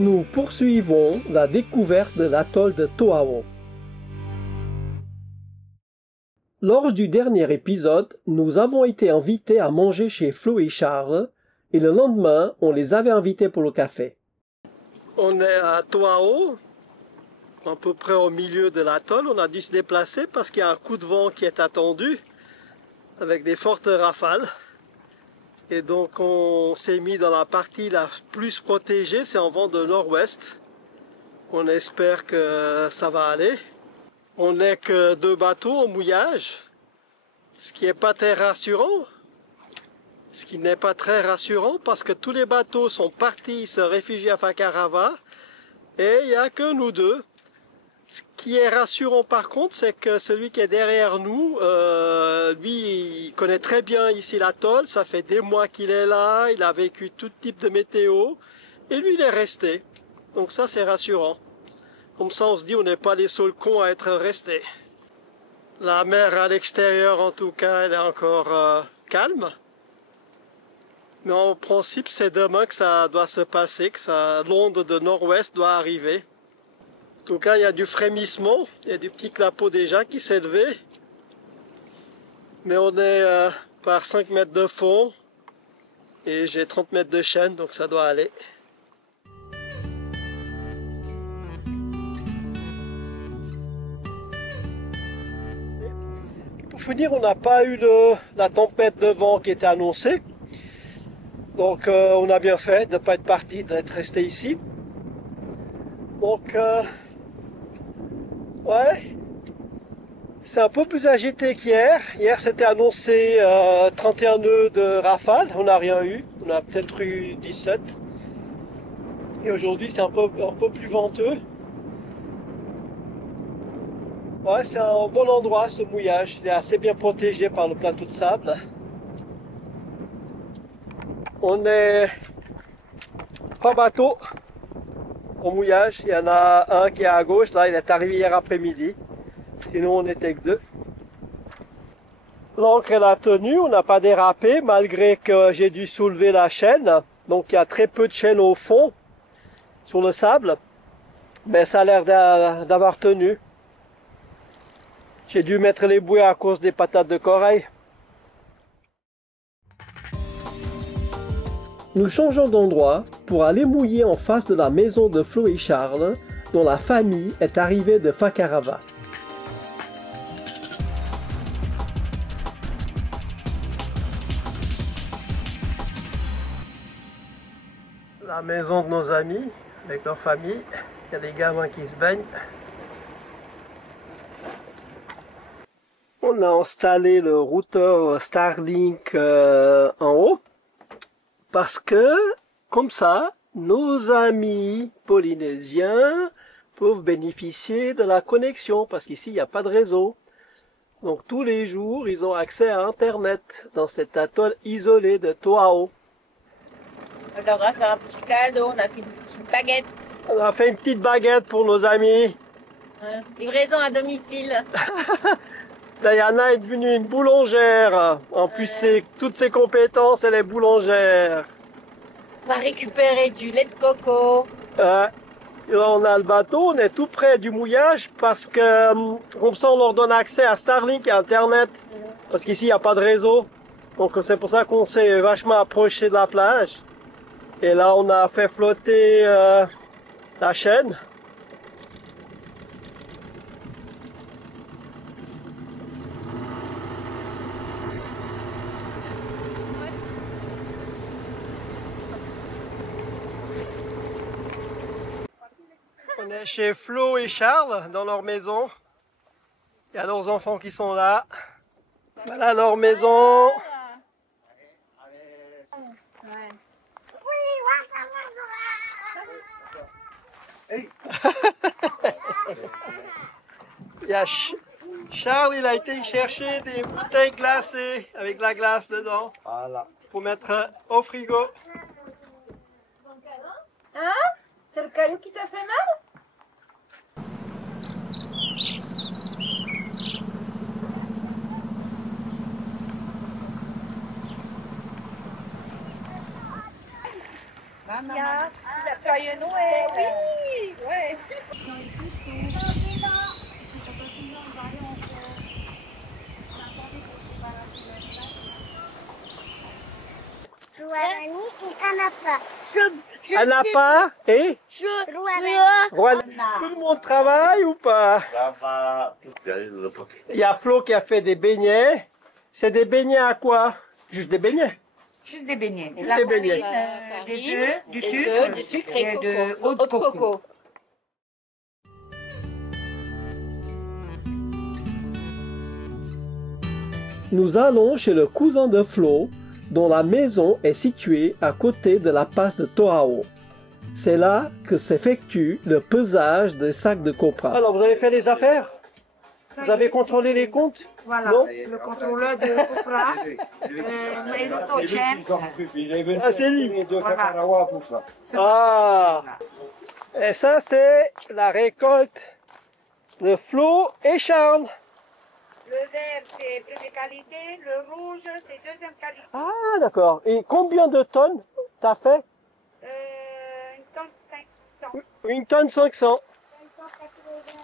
Nous poursuivons la découverte de l'atoll de To'ao. Lors du dernier épisode, nous avons été invités à manger chez Flo et Charles, et le lendemain, on les avait invités pour le café. On est à To'ao, à peu près au milieu de l'atoll. On a dû se déplacer parce qu'il y a un coup de vent qui est attendu, avec des fortes rafales. Et donc on s'est mis dans la partie la plus protégée, c'est en vent de nord-ouest. On espère que ça va aller. On n'est que 2 bateaux au mouillage, ce qui n'est pas très rassurant. Ce qui n'est pas très rassurant parce que tous les bateaux sont partis se réfugier à Fakarava et il n'y a que nous deux. Ce qui est rassurant par contre, c'est que celui qui est derrière nous, lui, il connaît très bien ici l'atoll. Ça fait des mois qu'il est là, il a vécu tout type de météo et lui, il est resté. Donc ça, c'est rassurant. Comme ça, on se dit, on n'est pas les seuls cons à être restés. La mer à l'extérieur, en tout cas, elle est encore calme. Mais en principe, c'est demain que ça doit se passer, que l'onde de nord-ouest doit arriver. En tout cas, il y a du frémissement, il y a du petit clapot déjà qui s'est levé. Mais on est par 5 mètres de fond et j'ai 30 mètres de chaîne, donc ça doit aller. Pour finir, on n'a pas eu la tempête de vent qui était annoncée. Donc on a bien fait de ne pas être parti, d'être resté ici. Donc ouais, c'est un peu plus agité qu'hier. Hier c'était annoncé 31 nœuds de rafale, on n'a rien eu. On a peut-être eu 17. Et aujourd'hui c'est un peu plus venteux. Ouais, c'est un bon endroit ce mouillage, il est assez bien protégé par le plateau de sable. On est 3 bateaux au mouillage, il y en a un qui est à gauche, là il est arrivé hier après-midi, sinon on n'était que 2. L'ancre elle a tenu, on n'a pas dérapé malgré que j'ai dû soulever la chaîne, donc il y a très peu de chaîne au fond sur le sable, mais ça a l'air d'avoir tenu. J'ai dû mettre les bouées à cause des patates de corail. Nous changeons d'endroit pour aller mouiller en face de la maison de Flo et Charles, dont la famille est arrivée de Fakarava. La maison de nos amis, avec leur famille, il y a des gamins qui se baignent. On a installé le routeur Starlink en haut. Parce que, comme ça, nos amis polynésiens peuvent bénéficier de la connexion, parce qu'ici, il n'y a pas de réseau. Donc, tous les jours, ils ont accès à Internet dans cet atoll isolé de To'ao. Alors, on a fait un petit cadeau, on a fait une petite baguette. On a fait une petite baguette pour nos amis. Ouais. Livraison à domicile. Diana est devenue une boulangère. En plus, toutes ses compétences, elle est boulangère. On va récupérer du lait de coco. Là, on a le bateau, on est tout près du mouillage parce que comme ça, on leur donne accès à Starlink et Internet. Parce qu'ici, il n'y a pas de réseau. Donc, c'est pour ça qu'on s'est vachement approché de la plage. Et là, on a fait flotter la chaîne. On est chez Flo et Charles, dans leur maison. Il y a leurs enfants qui sont là. Voilà leur maison. Il y a Charles, il a été chercher des bouteilles glacées avec de la glace dedans. Voilà. Pour mettre au frigo. Hein? C'est le caillou qui t'a fait mal? Il a Joyeux Noël. Oui, ouais. Anapa et Juan. Tout le monde travaille ou pas? Ça va. Il y a Flo qui a fait des beignets. C'est des beignets à quoi? Juste des beignets. Juste des beignets. Juste La des beignets. farine, des œufs, du sucre et de eau de coco. Nous allons chez le cousin de Flo, dont la maison est située à côté de la passe de Toao. C'est là que s'effectue le pesage des sacs de copra. Alors, vous avez fait les affaires? Vous avez contrôlé les comptes? Voilà, Non? le contrôleur de Copra, Maïlo Ah, c'est lui. Voilà. Ah! Et ça, c'est la récolte de Flo et Charles. Le vert, c'est première qualité, le rouge, c'est deuxième qualité. Ah, d'accord. Et combien de tonnes t'as fait? Une tonne 500. 1 tonne 500. 580,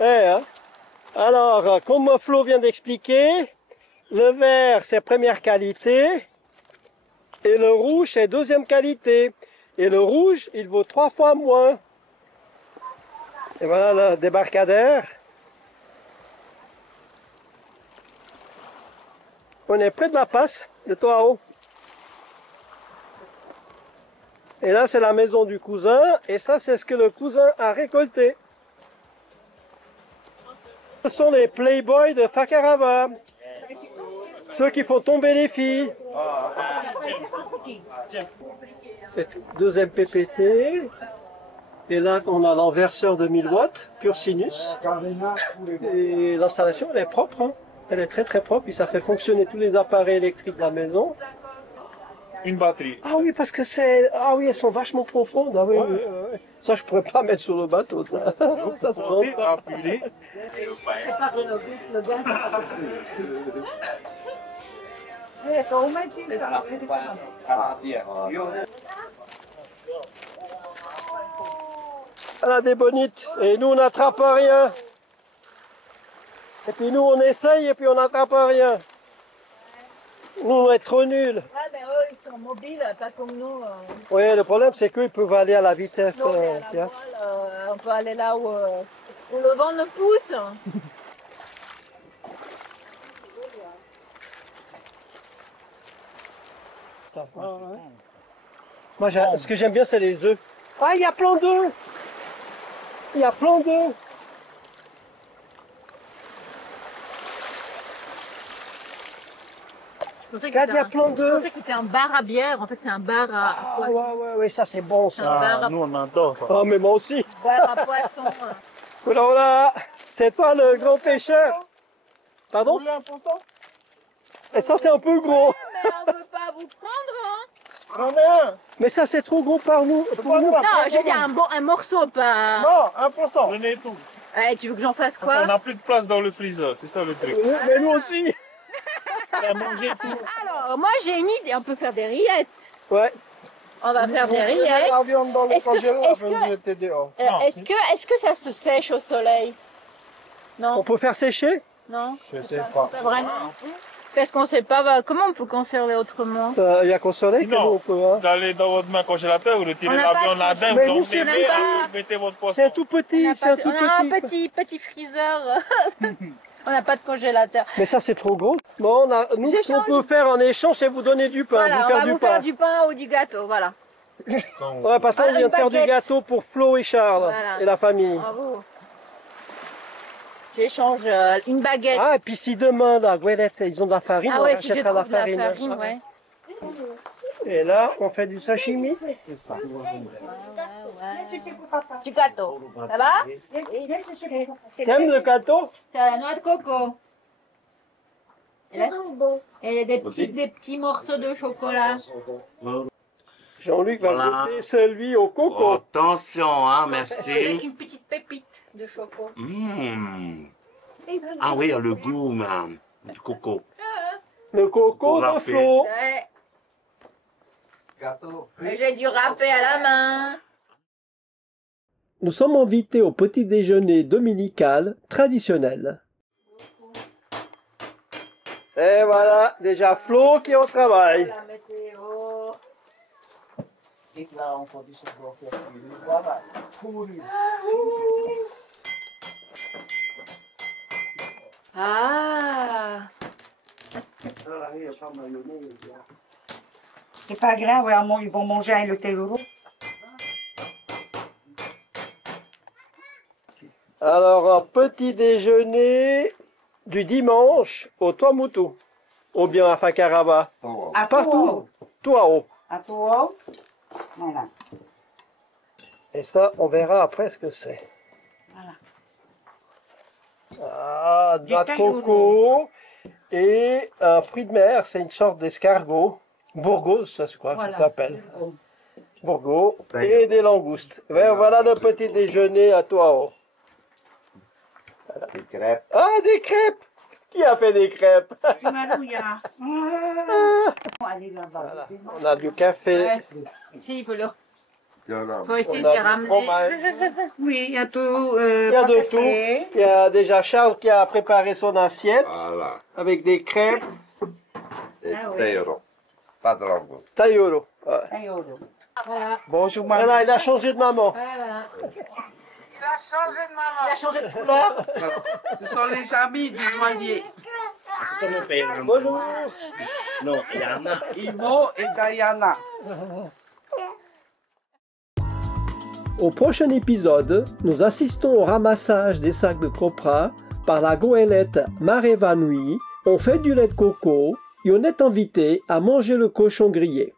Eh, hein? Alors, comme Flo vient d'expliquer, le vert c'est première qualité et le rouge c'est deuxième qualité. Et le rouge, il vaut 3 fois moins. Et voilà le débarcadère. On est près de la passe de Toao. Et là, c'est la maison du cousin. Et ça, c'est ce que le cousin a récolté. Ce sont les playboys de Fakarava. Ceux qui font tomber les filles. C'est deuxième PPT. Et là, on a l'enverseur de 1000 watts, pur sinus. Et l'installation, elle est propre. Hein. Elle est très très propre. Et ça fait fonctionner tous les appareils électriques de la maison. Une batterie. Ah oui, parce que c'est... Ah oui, elles sont vachement profondes. Ah oui, oui, oui. Ça, je pourrais pas mettre sur le bateau, ça. Ça rentre pas. Appuyer. Elle a des bonites. Et nous, on n'attrape rien. Et puis nous, on essaye et puis on n'attrape rien. Nous, on est trop nuls. Ouais, mais eux, ils sont mobiles, pas comme nous. Oui, le problème, c'est qu'ils peuvent aller à la vitesse. Nous, on est à la tiens. voile, on peut aller là où le vent nous pousse. Ça va, ouais. Moi, ce que j'aime bien, c'est les œufs. Ah, il y a plein d'œufs. Il y a plein d'œufs. Je pensais Regarde, il y a plein je d'œufs. pensais que c'était un bar à bière. En fait, c'est un bar à Ah, poisson. ouais, ouais, ça, c'est bon, C'est un ça. bar à, Nous, on adore ça. Ah, mais moi aussi. bar à poisson. Voilà, voilà. C'est toi le grand pêcheur. Pardon? Et ça, c'est un peu gros. Mais on veut pas vous prendre, hein. J'en ai un. Mais ça, c'est trop gros pour nous. Pourquoi nous Non, j'ai dit un morceau, pas... Non, 1%. Prenez tout. Eh, tu veux que j'en fasse On quoi? n'a plus de place dans le freezer, c'est ça le truc. Mais nous aussi. On a mangé tout. Alors, moi, j'ai une idée. On peut faire des rillettes. Ouais. On va faire des Vous mettez rillettes. la viande dans le Est-ce que- congélateur, est-ce après que- vous mettez dehors. Non. Est-ce que ça se sèche au soleil? On Non, peut faire sécher? non, Je sais pas. pas vraiment. Parce qu'on sait pas comment on peut conserver autrement. Il y a qu'au soleil que nous, Non. on peut. Hein. Vous allez dans votre main congélateur, vous retirez On n'a la pas viande de- là-dedans, Mais vous nous, enlevez c'est et pas- vous mettez votre C'est poisson. tout petit, On c'est un tout a un petit. petit freezer. On n'a pas de congélateur. Mais ça, c'est trop gros. Non, nous, ce qu'on J'échange. peut faire en échange, c'est vous donner du pain, Voilà, vous on faire va du vous pain. faire du pain ou du gâteau, voilà. Ouais, parce que là, on Une vient de faire du baguette. gâteau pour Flo et Charles Voilà. et la famille. Bravo. J'échange une baguette. Ah, et puis si demain, la Gouelette, ils ont de la farine, Ah on ouais, si je rachètera trouve de la farine. farine, ouais. Et là, on fait du sashimi. C'est ça. Du gâteau. Ça va? T'aimes le gâteau? C'est à la noix de coco. Et là, et des petits morceaux de chocolat. Jean-Luc va Voilà. goûter celui au coco. Attention, hein, Avec merci. une petite pépite de choco. Mmh. Ah oui, il y a le goût, man, du coco. Le coco Pour de râper. Flo. Ouais. Et j'ai dû râper à la main. Nous sommes invités au petit déjeuner dominical traditionnel. Et voilà, déjà Flo qui est au travail. La météo. Ah. C'est pas grave, ils vont manger un Lutero. Alors, un petit déjeuner du dimanche au Tuamotu, ou bien à Fakarava. À Partout, Tuao. À toi. Voilà. Et ça, on verra après ce que c'est. Voilà. Ah, de la Du coco et un fruit de mer, c'est une sorte d'escargot. Bourgos, ça je crois que ça s'appelle. Bourgos et des langoustes. Ouais, voilà le petit déjeuner à Tuao. Des crêpes. Ah, des crêpes! Qui a fait des crêpes? Marouilla. Allez là-bas. Voilà. On a du café, Ouais. Si, il faut essayer on de les a du ramener. fromage. Oui, il y a tout. Il y a de tout. Il y a déjà Charles qui a préparé son assiette Voilà. avec des crêpes Et Ah oui. Teiro. Pas de langouste. Taïolo. Ouais. Un euro. Voilà. Bonjour, voilà, il a changé de maman. Ouais, voilà. Il a changé de maman. Il a changé de couleur. Ce sont les amis du joaillier. Bonjour. Non, il y en a. Ivo et Diana. Au prochain épisode, nous assistons au ramassage des sacs de copra par la goélette Mareva Nui. On fait du lait de coco et on est invité à manger le cochon grillé.